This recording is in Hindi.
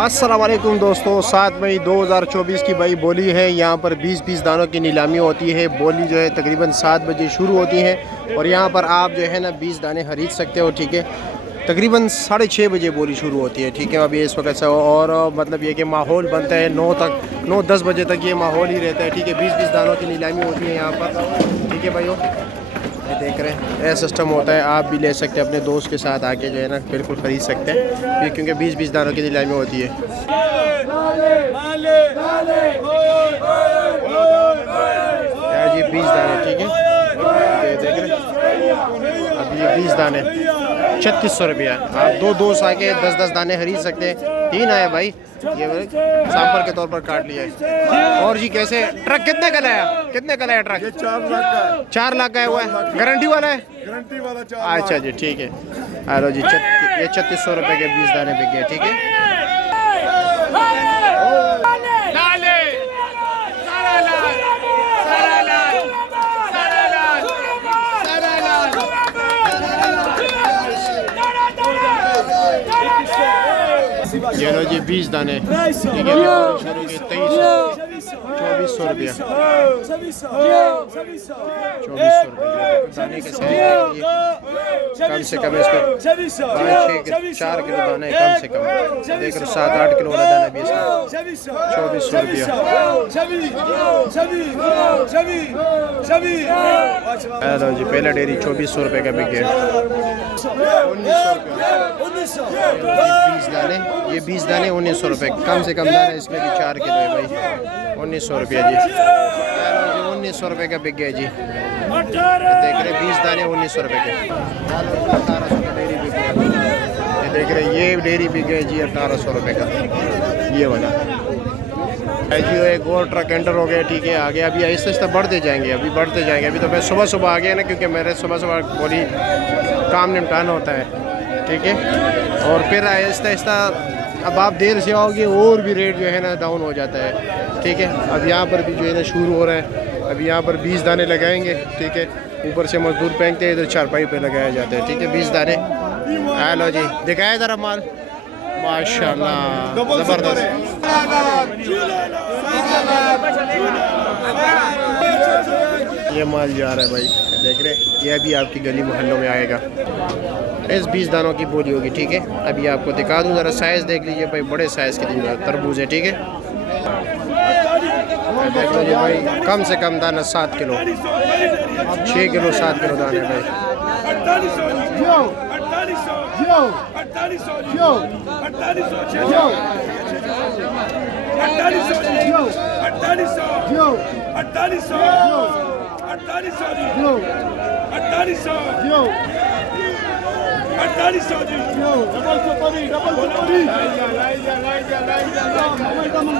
अस्सलाम वालेकुम दोस्तों, 7 मई 2024 की भाई बोली है। यहाँ पर 20-20 दानों की नीलामी होती है। बोली जो है तकरीबन 7 बजे शुरू होती है और यहाँ पर आप जो है ना 20 दाने खरीद सकते हो। ठीक है, तकरीबन 6:30 बजे बोली शुरू होती है। ठीक है, अभी इस वक्त से और मतलब ये कि माहौल बनता है 9-10 बजे तक ये माहौल ही रहता है। ठीक है, 20-20 दानों की नीलामी होती है यहाँ पर। ठीक है भाइयों, ये देख रहे हैं, यह सिस्टम होता है। आप भी ले सकते हैं, अपने दोस्त के साथ आके जो है ना बिल्कुल ख़रीद सकते हैं, क्योंकि 20-20 दानों की नीलामी होती है। यार जी 20 दाने, ठीक है, ये देख रहे हैं, अब ये 20 दाने 3600 रुपया। आप दो दोस्त आके 10-10 दाने खरीद सकते हैं। 3 आए भाई, ये सैंपल के तौर पर काट लिया है। और जी कैसे ट्रक कितने का लाया? कितने का लाया ट्रक? 4 लाख का। 4 लाख का हुआ है, गारंटी वाला है? गारंटी वाला 4 लाख। अच्छा जी, ठीक है। हेलो जी, ये 3600 रुपये के 20 दाने बिक गए। ठीक है, ये लो जी 20 दाने, ठीक है, 2400 रुपया, 2400 रुपये दाने के साथ। कम से कम इसमें 5-6-4 किलो दाना है कम से कम। देख रहे 7-8 किलो वाला दाना भी इसमें 2400 रुपया। हेलो जी, पहला डेयरी 2400 रुपये का बिक गया। 1900 रुपये 20 दाने, ये 20 दाने 1900 रुपये। कम से कम दाना इसमें भी 4 किलो है भाई। 1900 रुपया जी। 1900 रुपये का बिक गया जी। देख रहे 20 दाने 1900 रुपये के। 1800 का डेयरी बिक गया। ये देख रहे, ये डेयरी बिक गया जी 1800 रुपये का, ये वाला जी। एक और ट्रक एंटर हो गया। ठीक है, आगे अभी आहिस्ता आहिस्ता बढ़ते जाएंगे, अभी बढ़ते जाएंगे। अभी तो मैं सुबह आ गया ना, क्योंकि मेरे सुबह बोली काम निपटाना होता है। ठीक है, और फिर आहिस्ता आहिस्ता अब आप देर से आओगे और भी रेट जो है ना डाउन हो जाता है। ठीक है, अब यहाँ पर भी जो है ना शुरू हो रहा है। अभी यहाँ पर 20 दाने लगाएंगे। ठीक है, ऊपर से मजदूर फेंकते हैं, इधर चारपाई पे लगाया जाता है। ठीक है, 20 दाने। हेलो जी, दिखाया ज़रा माल, माशाल्लाह ज़बरदस्त। ये माल जा रहा है भाई, देख रहे, ये अभी आपकी गली मोहल्लों में आएगा। इस 20 दानों की बोली होगी। ठीक है, अभी आपको दिखा दूँ, ज़रा साइज़ देख लीजिए भाई, बड़े साइज़ के तरबूज है। ठीक है, देख लीजिए भाई, कम से कम दाना 7 किलो, 6 किलो 7 किलो दाना है भाई। डबल